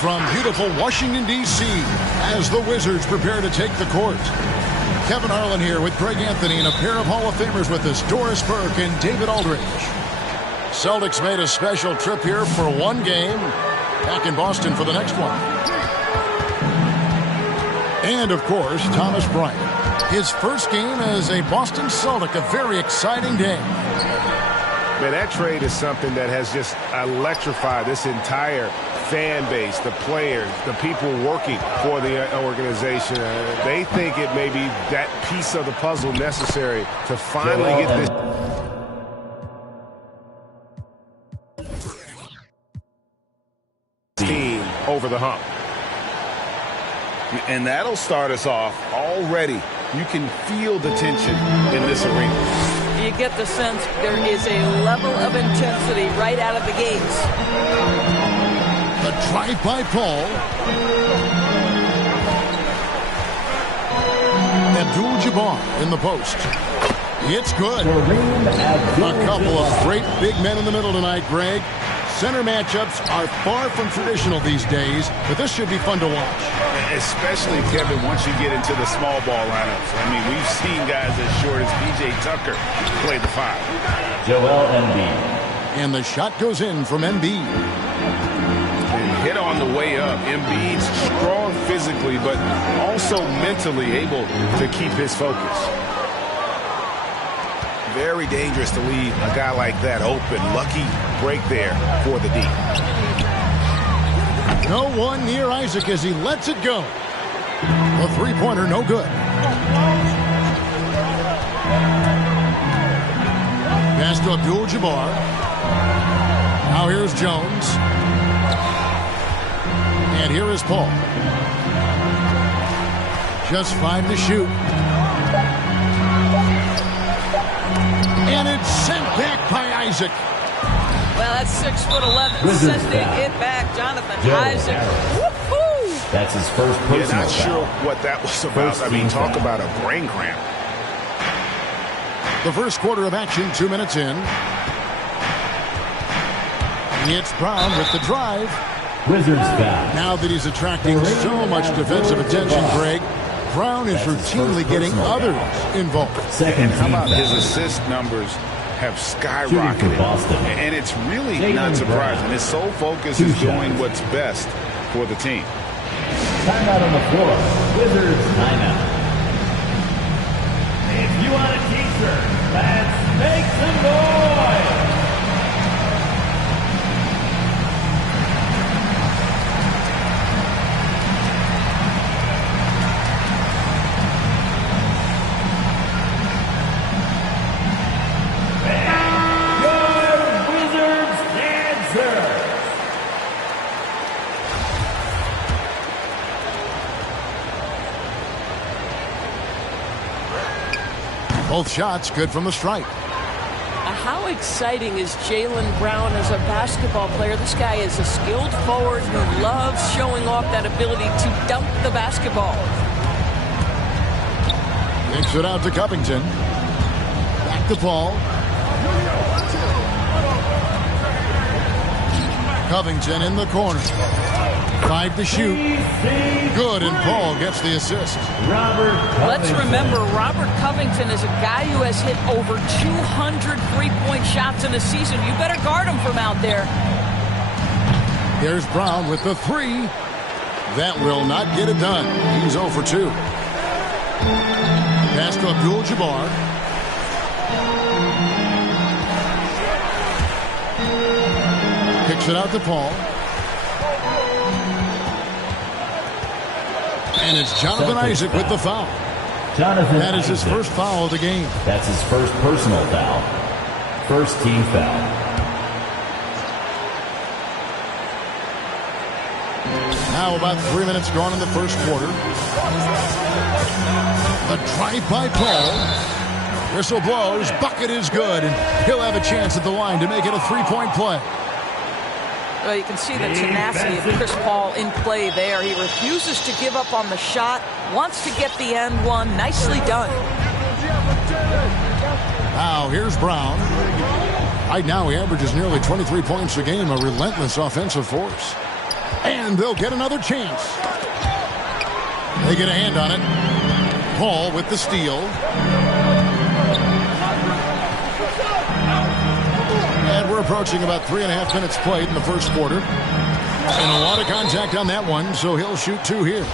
From beautiful Washington, D.C., as the Wizards prepare to take the court. Kevin Harlan here with Greg Anthony and a pair of Hall of Famers with us, Doris Burke and David Aldridge. Celtics made a special trip here for one game, back in Boston for the next one. And, of course, Thomas Bryant. His first game as a Boston Celtic, a very exciting day. Man, that trade is something that has just electrified this entire fan base, the players, the people working for the organization. They think it may be that piece of the puzzle necessary to finally get this team over the hump. And that'll start us off already. You can feel the tension in this arena. You get the sense there is a level of intensity right out of the gates. The drive by Paul. Abdul-Jabbar in the post. It's good. A couple of great big men in the middle tonight, Greg. Center matchups are far from traditional these days, but this should be fun to watch. Especially, Kevin, once you get into the small ball lineups. I mean, we've seen guys as short as P.J. Tucker play the 5. Joel Embiid. And the shot goes in from Embiid. Hit on the way up. Embiid's strong physically, but also mentally able to keep his focus. Very dangerous to leave a guy like that open. Lucky break there for the D. No one near Isaac as he lets it go. The three-pointer, no good. Pass to Abdul-Jabbar. Now here's Jones. And here is Paul. Just 5 to shoot. And it's sent back by Isaac. Well, that's 6'11", sending it back, Jonathan Isaac. Woo-hoo! That's his first personal Not sure what that was about. I mean, talk about a brain cramp. The first quarter of action, 2 minutes in. It's Brown with the drive. Wizards foul. Now that he's attracting so much defensive attention, Greg, Brown is routinely getting others involved. And how about his assist numbers have skyrocketed? And it's really not surprising. His sole focus is doing what's best for the team. Timeout on the floor. Wizards timeout. If you want a t-shirt, let's make some noise. Both shots good from the stripe. How exciting is Jaylen Brown as a basketball player? This guy is a skilled forward who loves showing off that ability to dunk the basketball. Kicks it out to Covington. Back to Paul. Covington in the corner. 5 to shoot. Good, and Paul gets the assist. Let's remember, Robert Covington is a guy who has hit over 200 three-point shots in a season. You better guard him from out there. There's Brown with the 3. That will not get it done. He's 0 for 2. Pass to Abdul-Jabbar. Kicks it out to Paul. And it's Jonathan Isaac with the foul. That is his first foul of the game. That's his first personal foul. First team foul. Now about 3 minutes gone in the first quarter. The drive by Paul. Whistle blows. Bucket is good. And he'll have a chance at the line to make it a three-point play. Well, you can see the tenacity of Chris Paul in play there. He refuses to give up on the shot, wants to get the and one. Nicely done. Now here's Brown. Right now he averages nearly 23 points a game, a relentless offensive force. And they'll get another chance. They get a hand on it. Paul with the steal. And we're approaching about 3.5 minutes played in the first quarter. And a lot of contact on that one, so he'll shoot 2 here.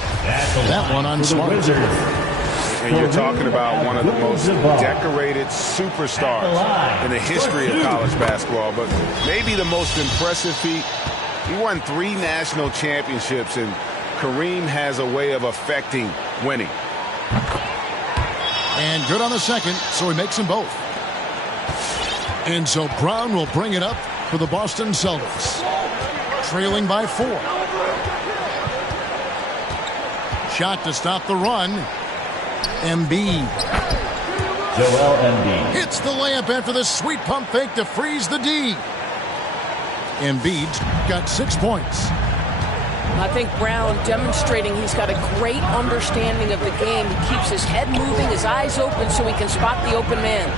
That one on Smart. And you're talking about one of the most decorated superstars in the history of college basketball, but maybe the most impressive feat. He won 3 national championships, and Kareem has a way of affecting winning. And good on the second, so he makes them both. And so Brown will bring it up for the Boston Celtics, trailing by 4. Shot to stop the run. Embiid. Joel Embiid. Hits the layup after the sweet pump fake to freeze the D. Embiid's got 6 points. I think Brown demonstrating he's got a great understanding of the game. He keeps his head moving, his eyes open so he can spot the open man.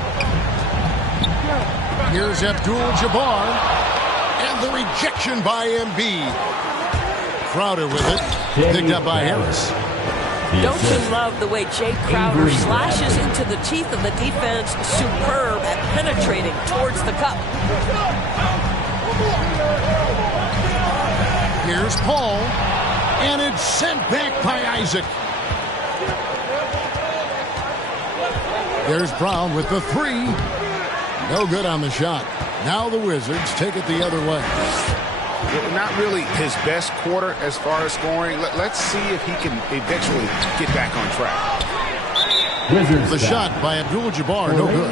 Here's Abdul-Jabbar. And the rejection by Embiid. Crowder with it. Picked up by Harris. Don't you love the way Jay Crowder slashes into the teeth of the defense? Superb at penetrating towards the cup. Here's Paul. And it's sent back by Isaac. There's Brown with the 3. No good on the shot. Now the Wizards take it the other way. Not really his best quarter as far as scoring. Let's see if he can eventually get back on track. Wizards The shot by Abdul-Jabbar, no good.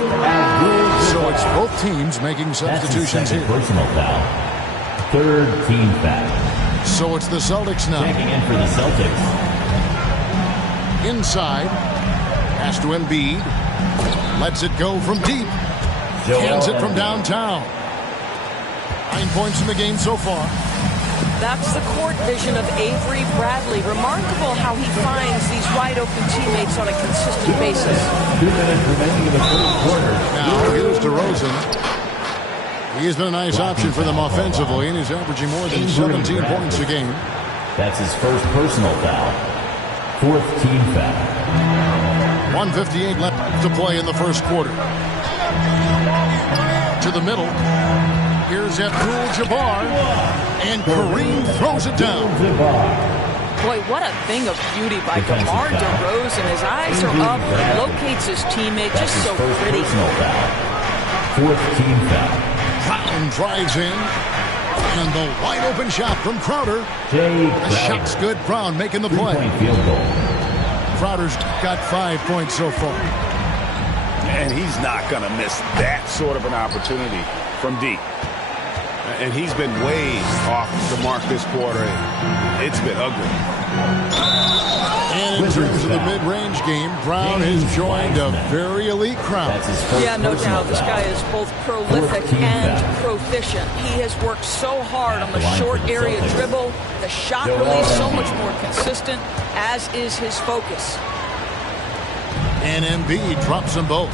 So it's both teams making substitutions here. Personal foul. 3rd team foul. So it's the Celtics now. Checking in for the Celtics. Inside. Pass to Embiid. Lets it go from deep. Joel Hands it from Embiid. downtown. 9 points in the game so far. That's the court vision of Avery Bradley. Remarkable how he finds these wide-open teammates on a consistent basis. 2 minutes remaining in the first quarter. Now here's DeRozan. He's been a nice option for them offensively, and he's averaging more than 17 points a game. That's his first personal foul. 4th team foul. 1:58 left to play in the first quarter. To the middle. Here's Abdul-Jabbar. And Kareem throws it down. Boy, what a thing of beauty by DeMar DeRozan. His eyes are up. He locates his teammate. That's Just his so first pretty. personal foul. 4th team foul. Brown drives in. And the wide open shot from Crowder. Jay The Crowder. shot's good. Brown making the play. 3-point field goal. Crowder's got 5 points so far. And he's not going to miss that sort of an opportunity from deep. And he's been way off the mark this quarter. It's been ugly. And in terms of the mid-range game, Brown has joined a very elite crowd. That's his first Yeah, no personal doubt. This foul. guy is both prolific 14 and foul. proficient. He has worked so hard on the Line short for the area Celtics. dribble. The shot Joel release so Embiid. much more consistent, as is his focus. And Embiid drops them both.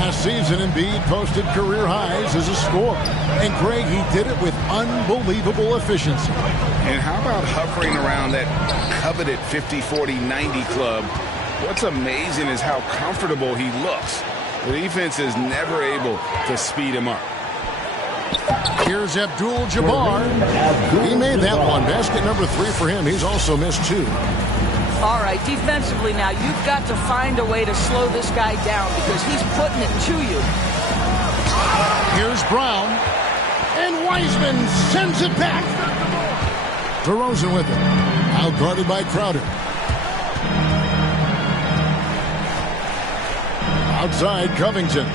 Last season, Embiid posted career highs as a scorer. And Greg, he did it with unbelievable efficiency. And how about hovering around that coveted 50-40-90 club? What's amazing is how comfortable he looks. The defense is never able to speed him up. Here's Abdul-Jabbar. He made that one. Basket number 3 for him. He's also missed 2. All right, defensively now, you've got to find a way to slow this guy down because he's putting it to you. Here's Brown. And Wiseman sends it back. DeRozan with it. Out guarded by Crowder. Outside Covington.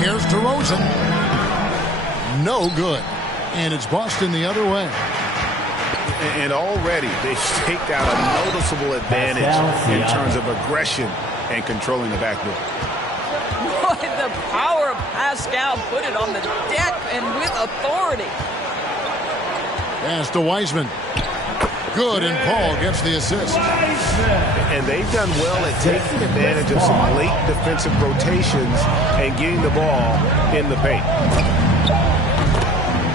Here's DeRozan. No good. And it's Boston the other way. And already they've staked out a noticeable advantage in terms of aggression and controlling the backboard. Boy, the power of Pascal put it on the deck and with authority. Pass to Wiseman. Good, and Paul gets the assist. And they've done well at taking advantage of some late defensive rotations and getting the ball in the paint.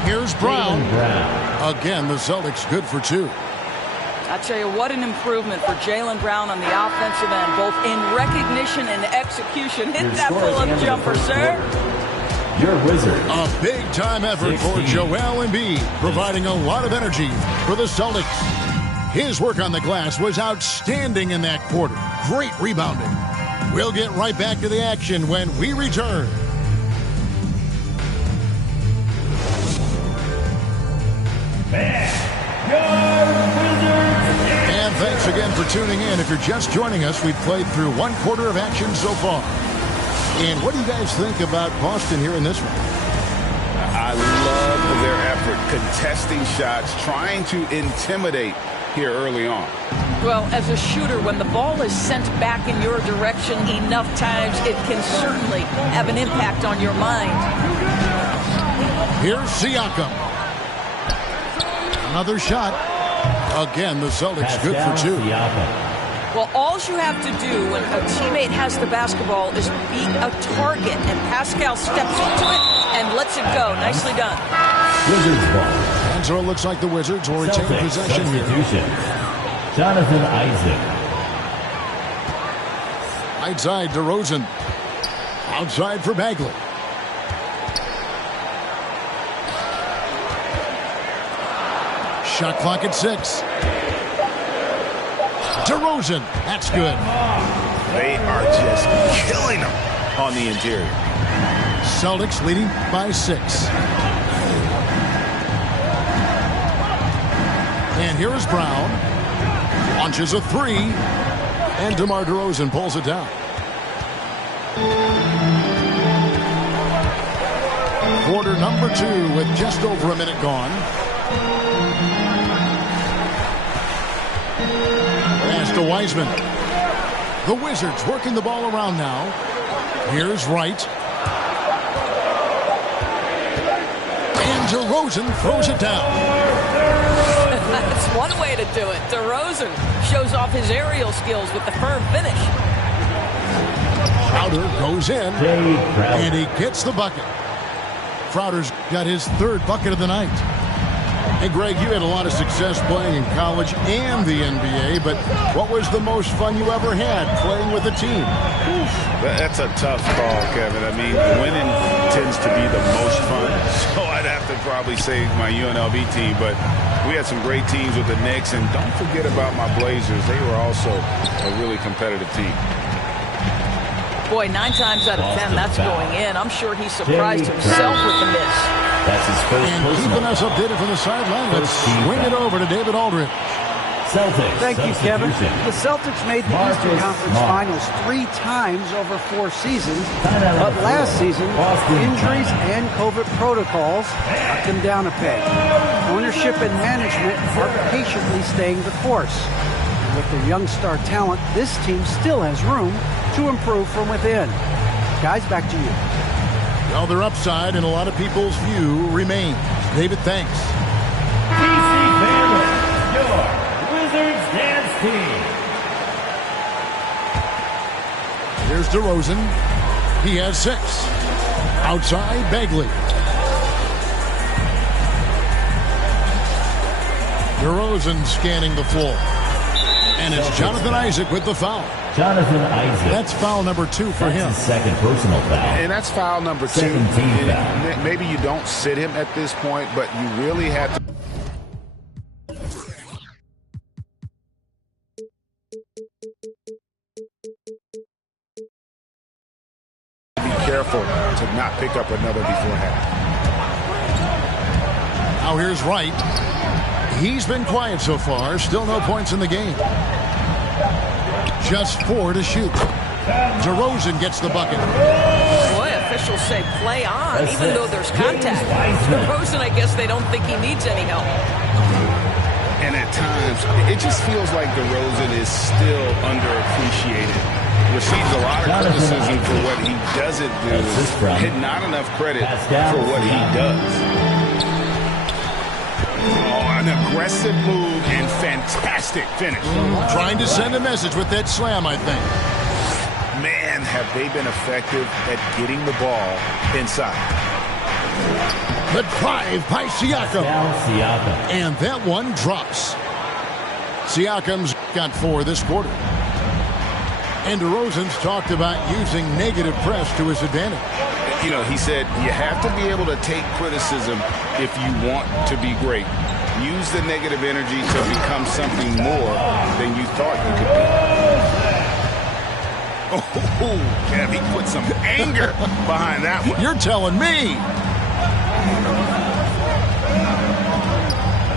Here's Brown. Again, the Celtics good for 2. I tell you, what an improvement for Jaylen Brown on the offensive end, both in recognition and execution. Hit that pull-up jumper, sir. Your Wizards. A big-time effort for Joel Embiid, providing a lot of energy for the Celtics. His work on the glass was outstanding in that quarter. Great rebounding. We'll get right back to the action when we return. And thanks again for tuning in. If you're just joining us, we've played through 1 quarter of action so far. And what do you guys think about Boston here in this one? I love their effort contesting shots, trying to intimidate here early on. Well, as a shooter, when the ball is sent back in your direction enough times, it can certainly have an impact on your mind. Here's Siakam. Another shot. Again, the Celtics good for 2. Well, all you have to do when a teammate has the basketball is beat a target, and Pascal steps into it and lets it go. Nicely done. Wizards ball. And so it looks like the Wizards will retain possession here. Jonathan Isaac. Right side, DeRozan. Outside for Bagley. Shot clock at 6. DeRozan, that's good. They are just killing them on the interior. Celtics leading by 6. And here is Brown. Launches a 3. And DeMar DeRozan pulls it down. Quarter number 2 with just over a minute gone. Pass to Wiseman. The Wizards working the ball around now. Here's Wright. And DeRozan throws it down. That's one way to do it. DeRozan shows off his aerial skills with the firm finish. Crowder goes in, and he gets the bucket. Crowder's got his 3rd bucket of the night. Hey, Greg, you had a lot of success playing in college and the NBA, but what was the most fun you ever had playing with a team? That's a tough call, Kevin. I mean, winning tends to be the most fun, so I'd have to probably say my UNLV team, but we had some great teams with the Knicks, and don't forget about my Blazers. They were also a really competitive team. Boy, 9 times out of 10, that's going in. I'm sure he surprised himself with the miss. That's his first and keeping us updated from the sideline, let's swing it over to David Aldridge. Celtics. Thank you, Kevin. The Celtics made the Eastern Conference Finals 3 times over 4 seasons, but last season, injuries and COVID protocols knocked them down a peg. Ownership and management are patiently staying the course. And with their young star talent, this team still has room to improve from within. Guys, back to you. Well, their upside in a lot of people's view remains. David, thanks. PC Bandit, your Wizards dance team. Here's DeRozan. He has 6. Outside, Bagley. DeRozan scanning the floor. And it's Jonathan Isaac with the foul. Jonathan Isaac. That's foul number 2 for him. His 2nd personal foul. And that's foul number 2. And maybe you don't sit him at this point, but you really have to. Be careful to not pick up another beforehand. Now here's Wright. He's been quiet so far. Still no points in the game. Just 4 to shoot. DeRozan gets the bucket. Boy, officials say play on, even though there's contact. DeRozan, I guess they don't think he needs any help. And at times, it just feels like DeRozan is still underappreciated. receives a lot of criticism for what he doesn't do and not enough credit for what he does. Oh, an aggressive move and fantastic finish. Trying to send a message with that slam, I think. Man, have they been effective at getting the ball inside. The drive by Siakam. And that one drops. Siakam's got 4 this quarter. And DeRozan's talked about using negative press to his advantage. You know, he said you have to be able to take criticism if you want to be great. Use the negative energy to become something more than you thought you could be. Oh, Kev, he put some anger behind that one. You're telling me.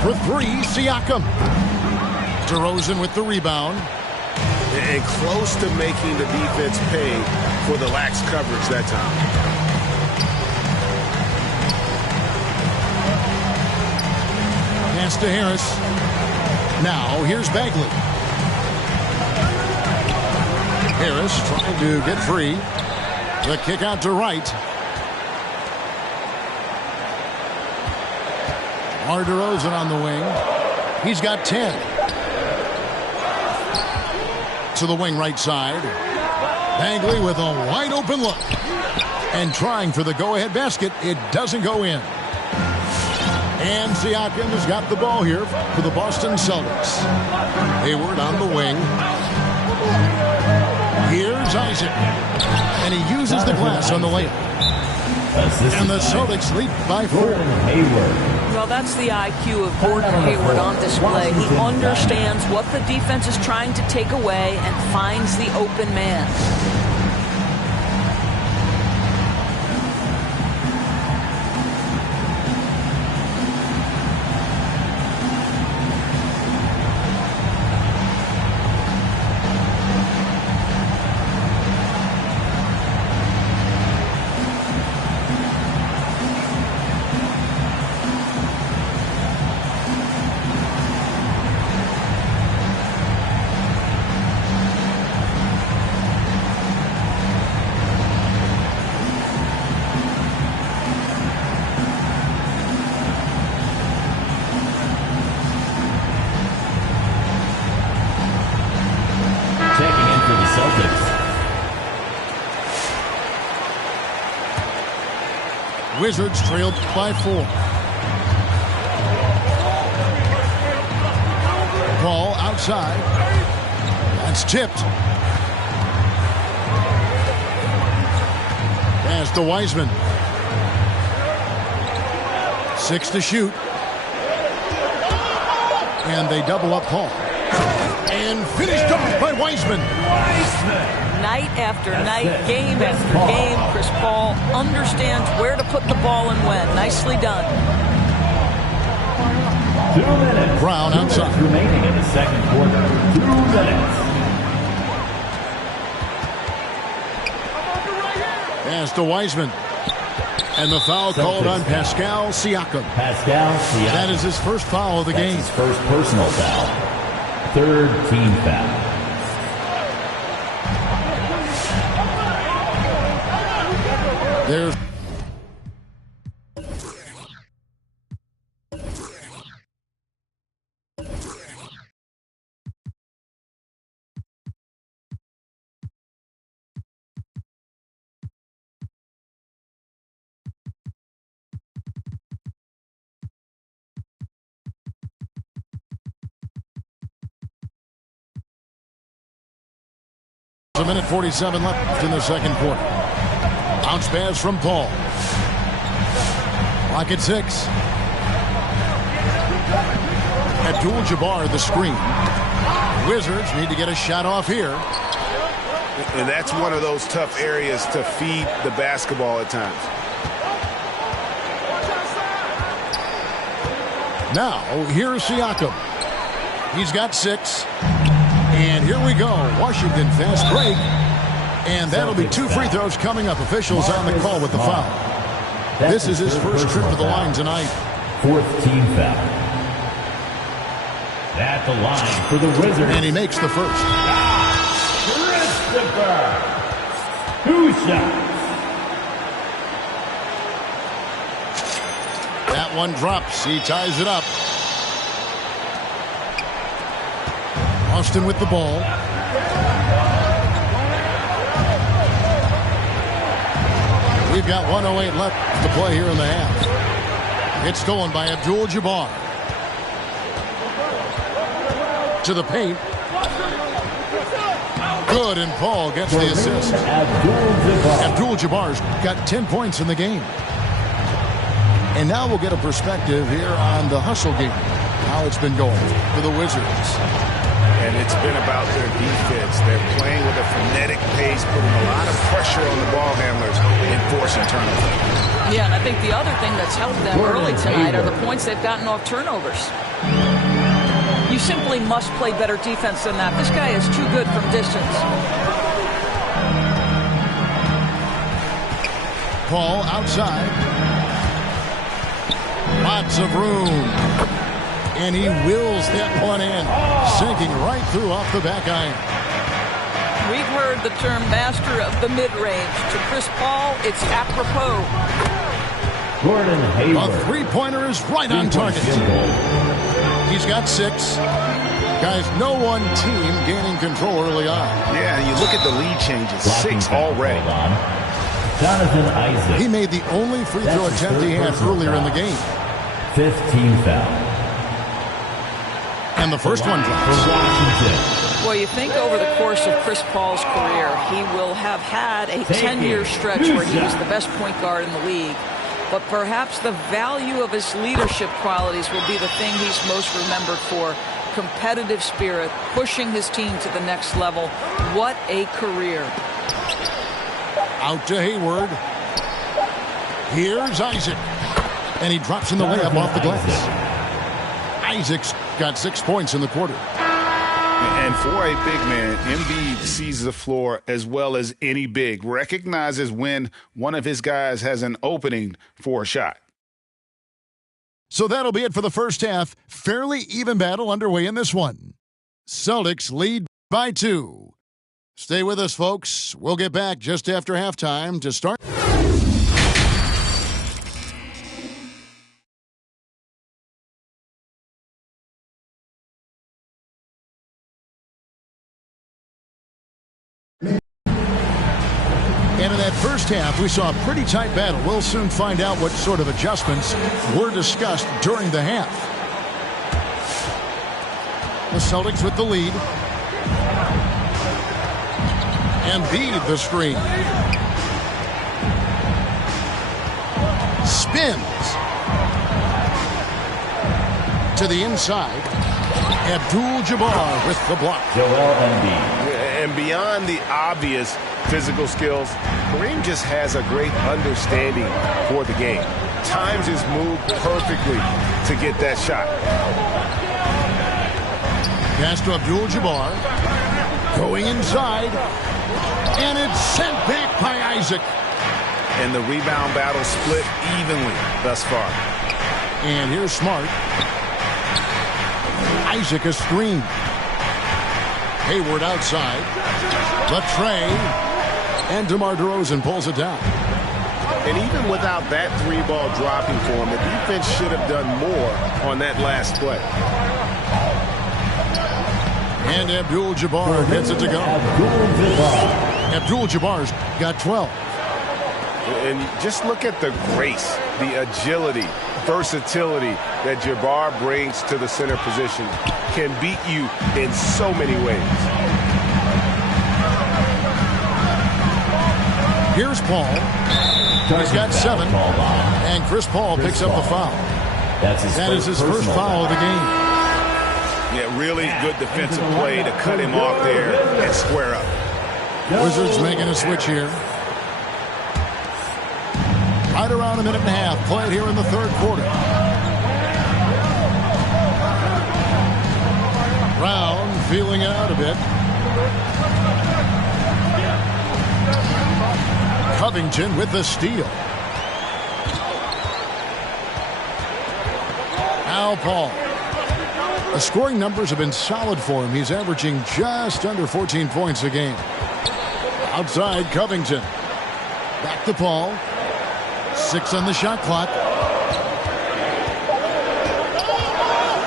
For 3, Siakam. DeRozan with the rebound. And close to making the defense pay for the lax coverage that time. Pass to Harris. Now here's Bagley. Harris trying to get free. The kick out to Wright. DeRozan on the wing. He's got 10. To the wing right side. Bagley with a wide open look. And trying for the go-ahead basket. It doesn't go in. And Siakam has got the ball here for the Boston Celtics. Hayward on the wing. Here's Isaac. And he uses the glass on the layup. And the Celtics lead by 4. Well, that's the IQ of Gordon Hayward on display. He understands what the defense is trying to take away and finds the open man. Wizards trailed by 4. Ball outside. That's tipped. Pass to Wiseman. 6 to shoot. And they double up Paul. And finished off by Wiseman. Night after night, game after game, Chris Paul understands where to put the ball and when. Nicely done. 2 minutes. Brown outside. Remaining in the second quarter. 2 minutes. Pass to Wiseman. And the foul called on Pascal Siakam. That is his first foul of the game. His first personal foul. 3rd team foul. There's a minute 47 left in the second quarter. Bounce pass from Paul. Clock at 6. Abdul-Jabbar the screen. Wizards need to get a shot off here. And that's one of those tough areas to feed the basketball at times. Now, here's Siakam. He's got 6. And here we go. Washington fast break. And that'll be 2 free throws coming up. Officials on the call with the foul. This is his first trip to the line tonight. 4th team foul. At the line for the Wizards. And he makes the first. Christopher Kusa. That one drops. He ties it up. Austin with the ball. We've got 1:08 left to play here in the half. It's stolen by Abdul-Jabbar. To the paint. Good, and Paul gets the assist. Abdul-Jabbar's got 10 points in the game. And now we'll get a perspective here on the hustle game, how it's been going for the Wizards. And it's been about their defense. They're playing with a frenetic pace, putting a lot of pressure on the ball handlers and forcing turnovers. Yeah, and I think the other thing that's helped them early tonight are the points they've gotten off turnovers. You simply must play better defense than that. This guy is too good from distance. Paul outside. Lots of room. And he wills that one in, sinking right through off the back iron. We've heard the term master of the mid-range. To Chris Paul, it's apropos. Gordon Hayward. A three-pointer is right on target. He's got 6. Guys, no one team gaining control early on. Yeah, you look at the lead changes. 6 already. Jonathan Isaac. He made the only free throw attempt he had earlier in the game. 15 foul. And the first one drops. Well, you think over the course of Chris Paul's career, he will have had a 10-year stretch where he was the best point guard in the league. But perhaps the value of his leadership qualities will be the thing he's most remembered for. Competitive spirit, pushing his team to the next level. What a career. Out to Hayward. Here's Isaac. And he drops in the layup off the glass. Isaac's got 6 points in the quarter. And for a big man, Embiid sees the floor as well as any big. Recognizes when one of his guys has an opening for a shot. So that'll be it for the first half. Fairly even battle underway in this one. Celtics lead by 2. Stay with us, folks. We'll get back just after halftime to start. And in that first half, we saw a pretty tight battle. We'll soon find out what sort of adjustments were discussed during the half. The Celtics with the lead. Embiid the screen. Spins. To the inside. Abdul-Jabbar with the block. Joel Embiid. And beyond the obvious physical skills, Kareem just has a great understanding for the game. Times his move perfectly to get that shot. Pass to Abdul-Jabbar. Going inside. And it's sent back by Isaac. And the rebound battle split evenly thus far. And here's Smart. Isaac a screen. Hayward outside. The tray. And DeMar DeRozan pulls it down. And even without that 3-ball dropping for him, the defense should have done more on that last play. And Abdul-Jabbar gets it to go. Abdul-Jabbar's got 12. And just look at the grace, the agility, versatility that Jabbar brings to the center position. Can beat you in so many ways. Here's Paul. He's got 7. And Chris Paul picks up the foul. That is his first foul of the game. Yeah, really good defensive play to cut him off there and square up. Wizards making a switch here. Right around a minute and a half played here in the third quarter. Brown feeling it out a bit. Covington with the steal. Now Paul. The scoring numbers have been solid for him. He's averaging just under 14 points a game. Outside, Covington. Back to Paul. 6 on the shot clock.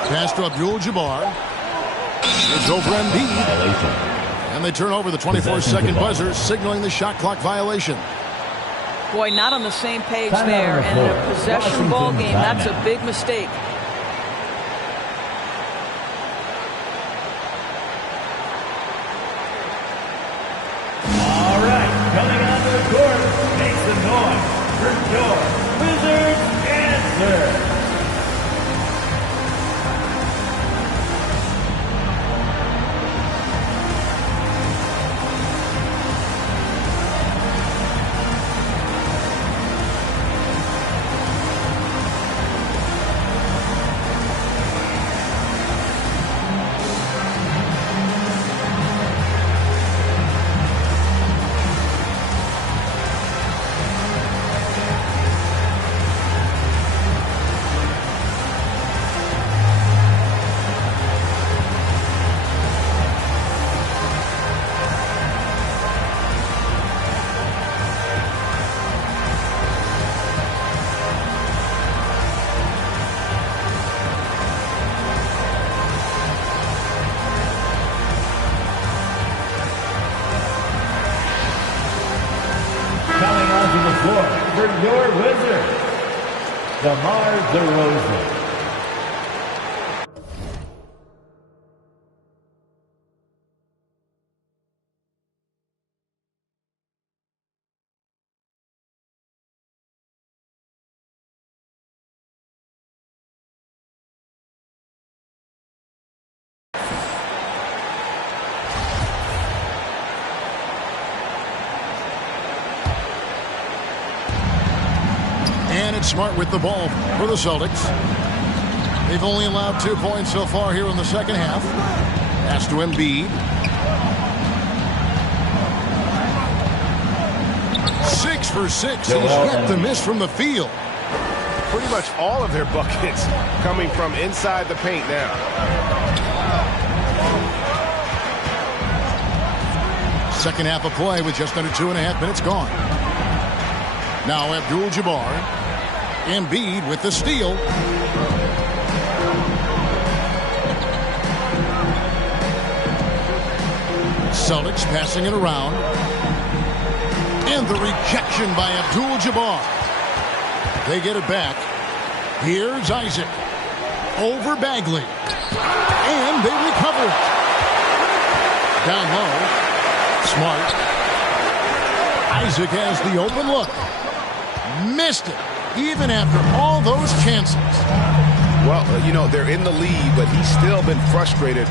Pass to Abdul-Jabbar. It's over Embiid. And they turn over the 24-second buzzer, signaling the shot clock violation. Boy, not on the same page there. And in a possession ball game, that's a big mistake. All right, coming onto the court, make some noise for your Wizards answer. For your Wizards, DeMar DeRozan. Smart with the ball for the Celtics. They've only allowed 2 points so far here in the second half. Pass to Embiid. 6 for 6. He's yet to miss from the field. Pretty much all of their buckets coming from inside the paint now. Second half of play with just under 2.5 minutes gone. Now Abdul-Jabbar. Embiid with the steal. Celtics passing it around. And the rejection by Abdul-Jabbar. They get it back. Here's Isaac. Over Bagley. And they recover it. Down low. Smart. Isaac has the open look. Missed it. Even after all those chances. Well, you know, they're in the lead, but he's still been frustrated.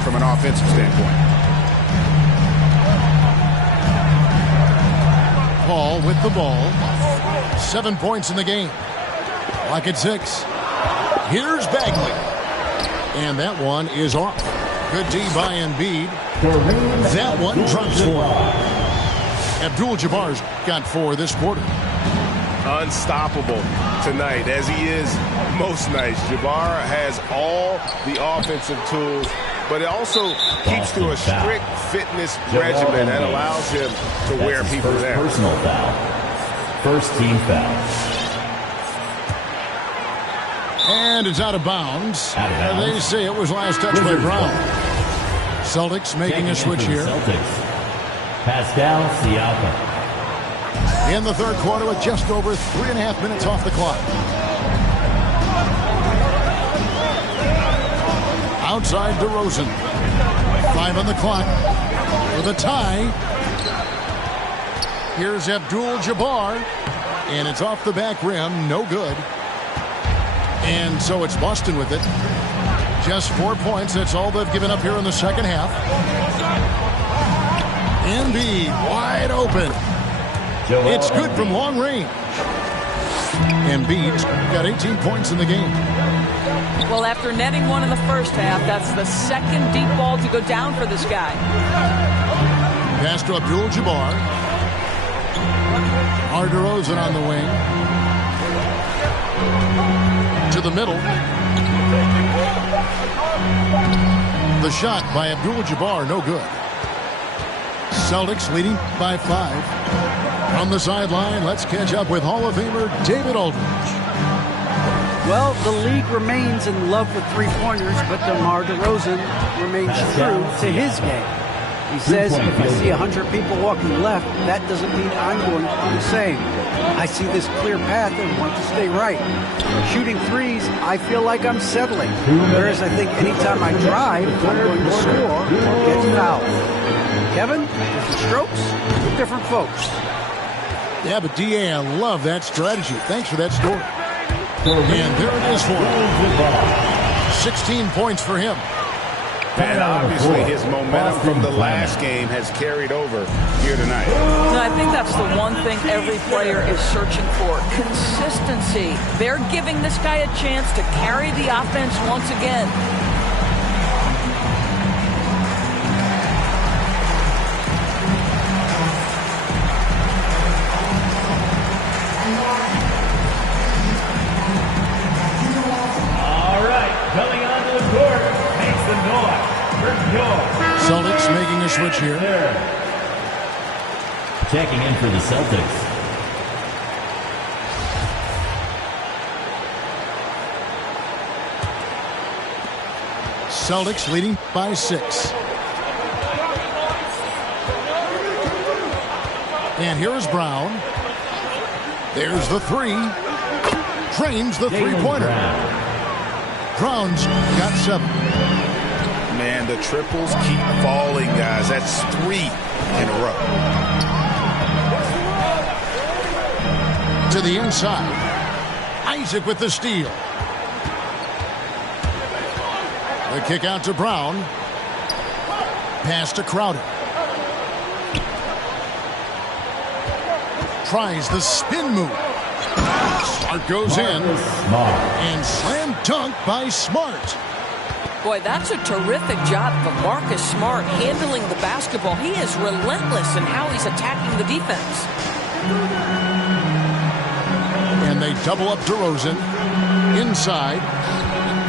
From an offensive standpoint. Paul with the ball. 7 points in the game. Lock at 6. Here's Bagley. And that one is off. Good D by Embiid. That one drops for him. Abdul-Jabbar's got 4 this quarter. Unstoppable tonight, as he is most nights. Jabbar has all the offensive tools, but it also keeps to a strict fitness regimen that allows him to wear people down. Personal foul. First team foul. And it's out of bounds. They say it was last touch by Brown. Celtics making a switch here. Celtics. Pascal Siakam. In the third quarter with just over 3.5 minutes off the clock. Outside DeRozan. 5 on the clock for the tie. Here's Abdul-Jabbar. And it's off the back rim. No good. And so it's Boston with it. Just 4 points. That's all they've given up here in the second half. Embiid wide open. It's good from long range. Embiid's got 18 points in the game. Well, after netting one in the first half, that's the second deep ball to go down for this guy. Pass to Abdul-Jabbar. DeRozan on the wing. To the middle. The shot by Abdul-Jabbar, no good. Celtics leading by 5. From the sideline, let's catch up with Hall of Famer David Aldridge. Well, the league remains in love with three-pointers, but DeMar DeRozan remains true to his game. He says, if I see 100 people walking left, that doesn't mean I'm going to do the same. I see this clear path and want to stay right. Shooting threes, I feel like I'm settling. Whereas I think anytime I drive, I'm going to score or get fouled. Kevin, different strokes for different folks. Yeah, but D.A., I love that strategy. Thanks for that story. And there it is for him. 16 points for him. And obviously his momentum from the last game has carried over here tonight. And I think that's the one thing every player is searching for. Consistency. They're giving this guy a chance to carry the offense once again. Celtics making a switch here. Checking in for the Celtics. Celtics leading by 6. And here is Brown. There's the 3. Drains the three-pointer. Brown's got 7. Man, the triples keep falling, guys. That's 3 in a row. To the inside. Isaac with the steal. The kick out to Brown. Pass to Crowder. Tries the spin move. Smart goes in. And slam dunk by Smart. Boy, that's a terrific job of Marcus Smart handling the basketball. He is relentless in how he's attacking the defense. And they double up DeRozan. Inside.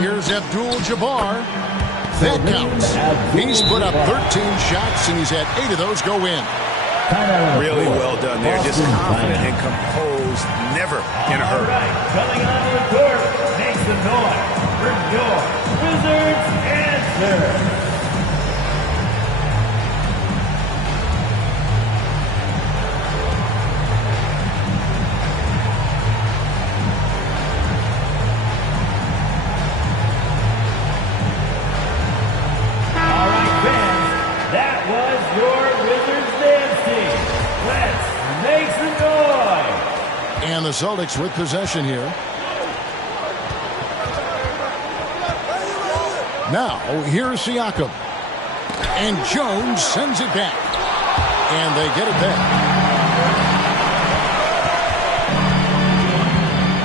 Here's Abdul-Jabbar. That counts. He's put up 13 shots, and he's had 8 of those go in. Really well done there. Just confident and composed. Never in a hurry. Coming onto the court makes the noise for your Wizards answer. And the Celtics with possession here. Now, here's Siakam. And Jones sends it back. And they get it back.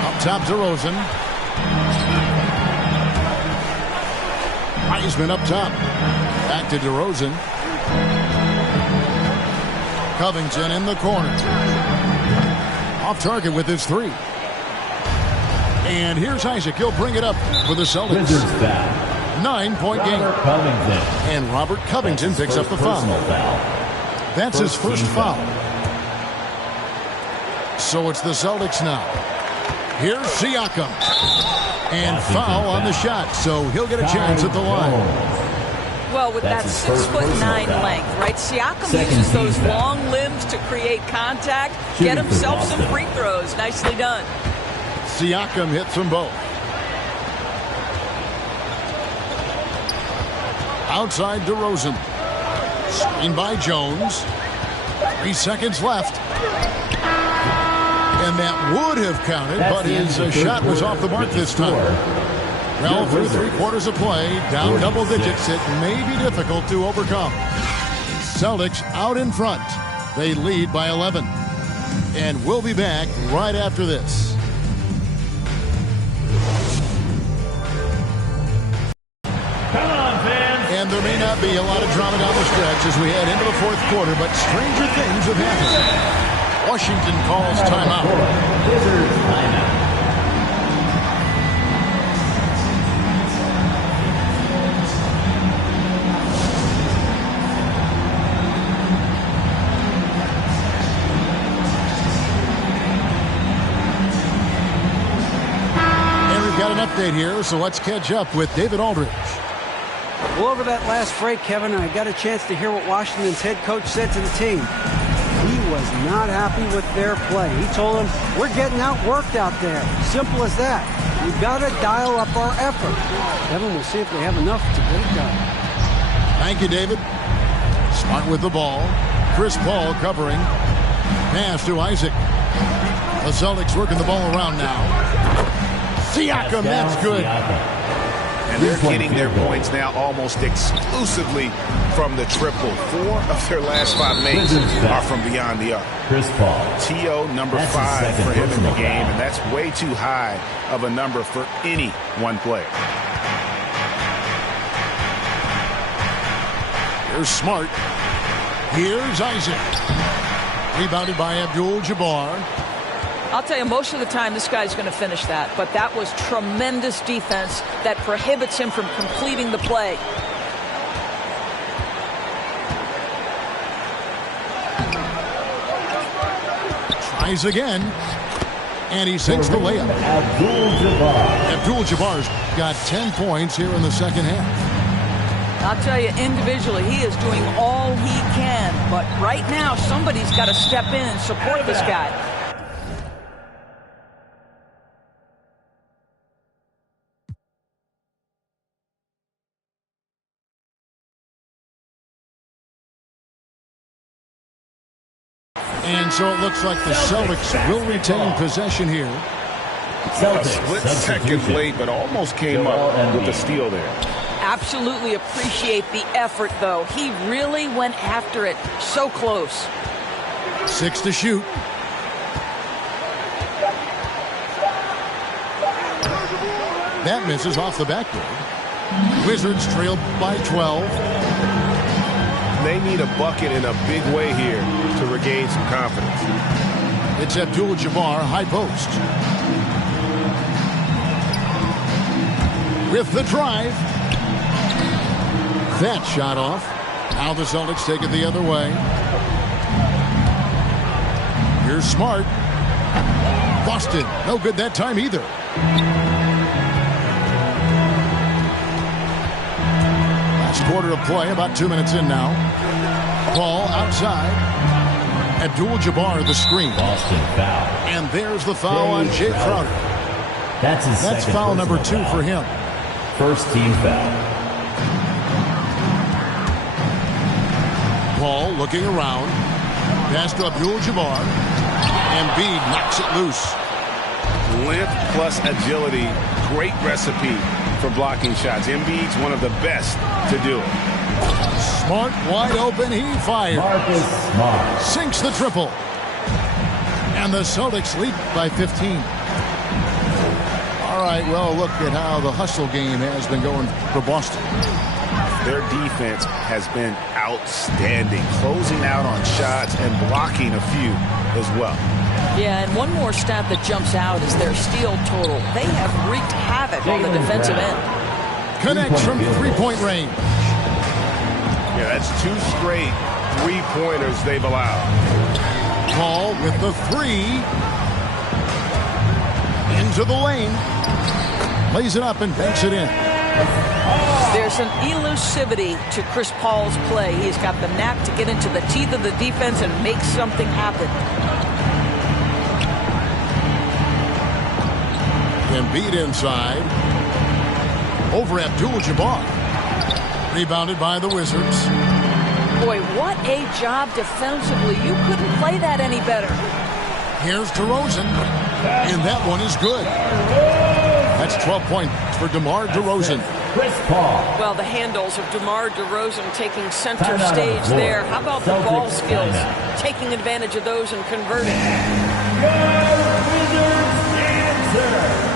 Up top, DeRozan. Heisman up top. Back to DeRozan. Covington in the corner. Off target with his 3. And here's Isaac. He'll bring it up for the Celtics. 9-point game. And Robert Covington picks up the foul. That's his first foul. So it's the Celtics now. Here's Siakam. And foul on the shot. So he'll get a chance at the line. Well, with that 6'9" length, right? Siakam uses those long limbs to create contact, get himself some free throws. Nicely done. Siakam hits them both. Outside DeRozan. Screen by Jones. 3 seconds left. And that would have counted, but his shot was off the mark this time. Well, through 3 quarters of play, down double digits, it may be difficult to overcome. Celtics out in front. They lead by 11. And we'll be back right after this. Come on, fans. And there may not be a lot of drama down the stretch as we head into the 4th quarter, but stranger things have happened. Washington calls timeout. Wizards timeout. And we've got an update here, so let's catch up with David Aldridge. Well, over that last break, Kevin, I got a chance to hear what Washington's head coach said to the team. He was not happy with their play. He told them, we're getting outworked out there. Simple as that. We've got to dial up our effort. Kevin, we'll see if they have enough to get it done. Thank you, David. Smart with the ball. Chris Paul covering. Pass to Isaac. The Celtics working the ball around now. Siakam, that's good. And they're getting their points now almost exclusively from the triple. 4 of their last 5 makes are from beyond the arc. Chris Paul. T.O. number 5 for him in the game, and that's way too high of a number for any one player. Here's Smart. Here's Isaac. Rebounded by Abdul-Jabbar. I'll tell you, most of the time this guy's going to finish that, but that was tremendous defense that prohibits him from completing the play. Tries again, and he sinks the layup. Abdul-Jabbar's got 10 points here in the second half. I'll tell you, individually, he is doing all he can, but right now somebody's got to step in and support this guy. And so it looks like the Celtics will retain possession here. A split second late, but almost came up with the steal there. Absolutely appreciate the effort, though. He really went after it. So close. 6 to shoot. That misses off the backboard. Wizards trail by 12. They need a bucket in a big way here to regain some confidence. It's Abdul-Jabbar, high post. With the drive. That shot off. Now the Celtics take it the other way. Here's Smart. Boston, no good that time either. Last quarter of play, about 2 minutes in now. Ball outside. Abdul-Jabbar the screen. Boston foul. And there's the foul on Jay Crowder. That's his That's second foul number 2 foul. for him. First team foul. Paul looking around. Pass to Abdul-Jabbar. Embiid knocks it loose. Length plus agility, great recipe for blocking shots. Embiid's one of the best to do it. Smart wide open, he fires. Marcus Smart. Sinks the triple. And the Celtics lead by 15. All right, well, look at how the hustle game has been going for Boston. Their defense has been outstanding, closing out on shots and blocking a few as well. Yeah, and one more stat that jumps out is their steal total. They have wreaked havoc on the defensive end. Connects from three-point range. Yeah, that's 2 straight three-pointers they've allowed. Paul with the 3. Into the lane. Lays it up and banks it in. There's an elusivity to Chris Paul's play. He's got the knack to get into the teeth of the defense and make something happen. Embiid inside. Over Abdul-Jabbar. Rebounded by the Wizards. Boy, what a job defensively. You couldn't play that any better. Here's DeRozan, and that one is good. That's 12 points for DeMar DeRozan. Chris Paul. Well, the handles of DeMar DeRozan taking center stage there. How about the ball skills? Taking advantage of those and converting. Your Wizards answer.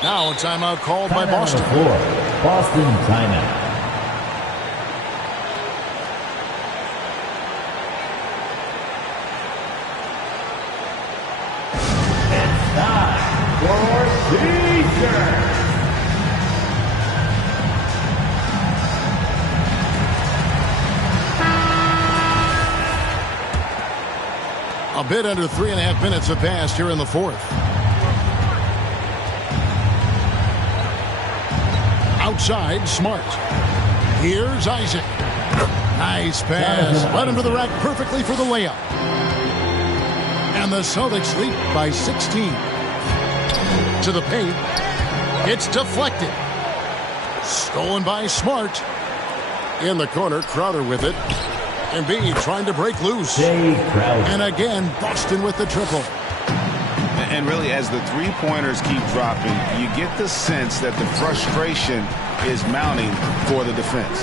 Now a timeout called by Boston. Boston timeout. It's time for T-shirt. A bit under 3.5 minutes have passed here in the fourth. Outside, Smart. Here's Isaac. Nice pass. Led him to the rack perfectly for the layup. And the Celtics lead by 16. To the paint. It's deflected. Stolen by Smart. In the corner, Crowder with it. Embiid trying to break loose. And again, Boston with the triple. And really, as the three-pointers keep dropping, you get the sense that the frustration is mounting for the defense.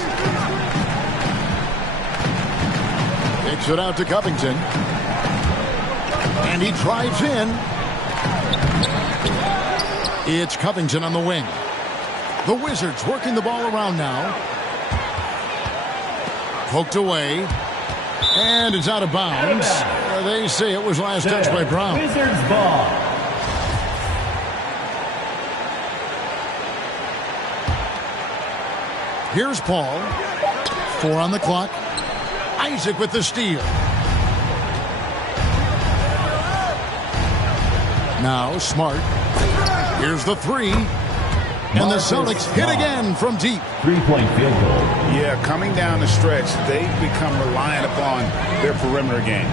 Takes it out to Covington. And he drives in. It's Covington on the wing. The Wizards working the ball around now. Poked away. And it's out of bounds. They say it was last touched by Brown. Wizards ball. Here's Paul. 4 on the clock. Isaac with the steal. Now Smart. Here's the three. And the Celtics hit again from deep. 3-point field goal. Yeah, coming down the stretch, they've become reliant upon their perimeter game.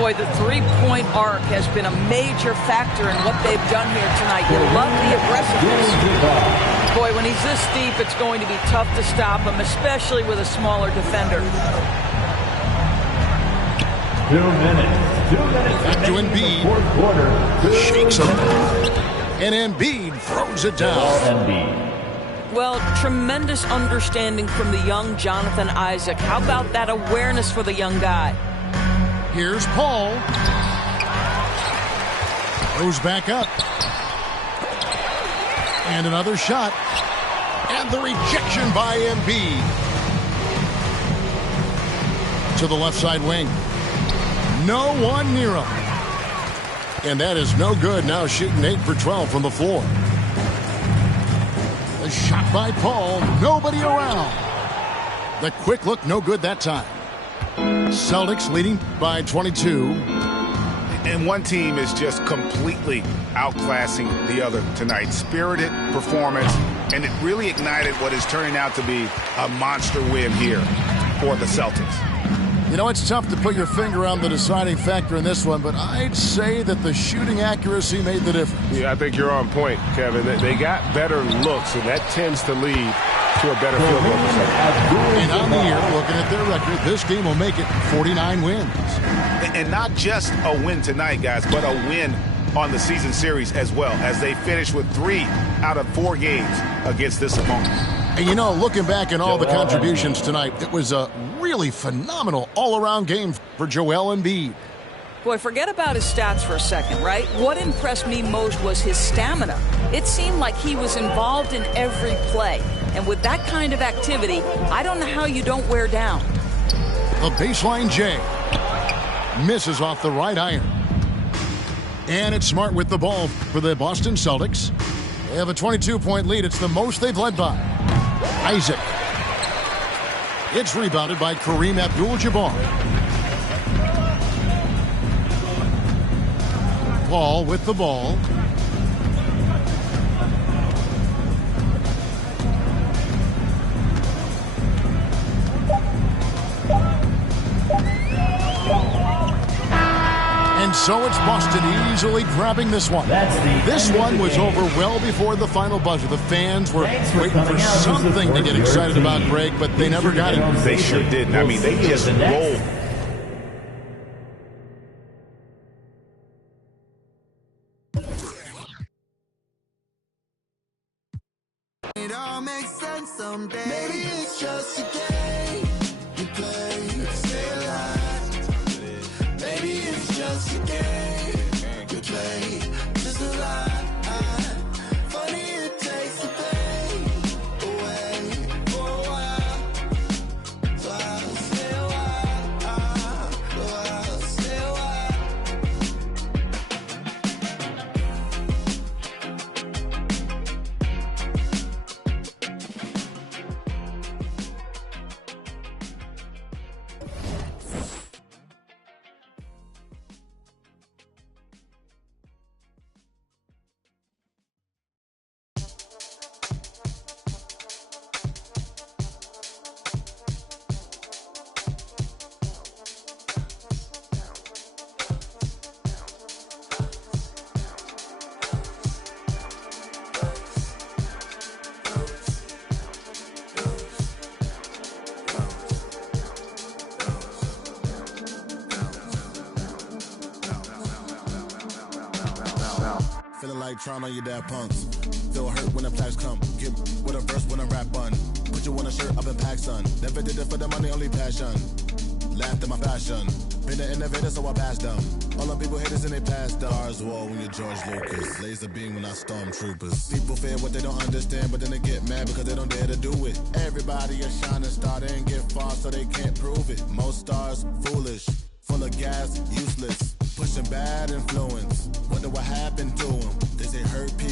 Boy, the three-point arc has been a major factor in what they've done here tonight. You love the aggressiveness. Boy, when he's this deep, it's going to be tough to stop him, especially with a smaller defender. 2 minutes. 2 minutes. Back to Embiid. Fourth quarter. Shakes him. And Embiid throws it down. Well, tremendous understanding from the young Jonathan Isaac. How about that awareness for the young guy? Here's Paul. Goes back up. And another shot. And the rejection by Embiid. To the left side wing. No one near him. And that is no good. Now shooting 8 for 12 from the floor. A shot by Paul. Nobody around. The quick look, no good that time. Celtics leading by 22. And one team is just completely outclassing the other tonight. Spirited performance, and it really ignited what is turning out to be a monster win here for the Celtics. You know, it's tough to put your finger on the deciding factor in this one, but I'd say that the shooting accuracy made the difference. Yeah, I think you're on point, Kevin. They got better looks, and that tends to lead to a better field goal percentage. And on the year, looking at their record, this team will make it 49 wins. And not just a win tonight, guys, but a win on the season series as well, as they finish with 3 out of 4 games against this opponent. And you know, looking back at all the contributions tonight, it was a really phenomenal all-around game for Joel Embiid. Boy, forget about his stats for a second, right? What impressed me most was his stamina. It seemed like he was involved in every play. And with that kind of activity, I don't know how you don't wear down. The baseline J. Misses off the right iron. And it's Smart with the ball for the Boston Celtics. They have a 22-point lead. It's the most they've led by. Isaac. It's rebounded by Kareem Abdul-Jabbar. Paul with the ball. so it's Boston easily grabbing this one. This one was over well before the final buzzer. The fans were waiting for something to get excited about, Greg, but they never got it. They sure didn't. I mean, they just rolled. It all makes sense someday. Maybe it's just a game you play, stay alive. Maybe it's just a game you play, just a lie. Funny it takes the pain away for a while. So I'll stay a while. So I'll stay a while. Feeling like trauma, you dad punks. Feel hurt when the plaques come. Get with a verse when I rap bun. Put you on a shirt up in pack, son. Never did it for the money, only passion. Laughed at my passion. Been an innovator, so I passed them. All them people haters and they passed them. Stars wall when you're George Lucas. Laser beam when I stormtroopers. People fear what they don't understand, but then they get mad because they don't dare to do it. Everybody a shining star, they ain't get far, so they can't prove it. Most stars, foolish. Full of gas, useless. Pushing bad influence. Wonder what happened to him. They say hurt people.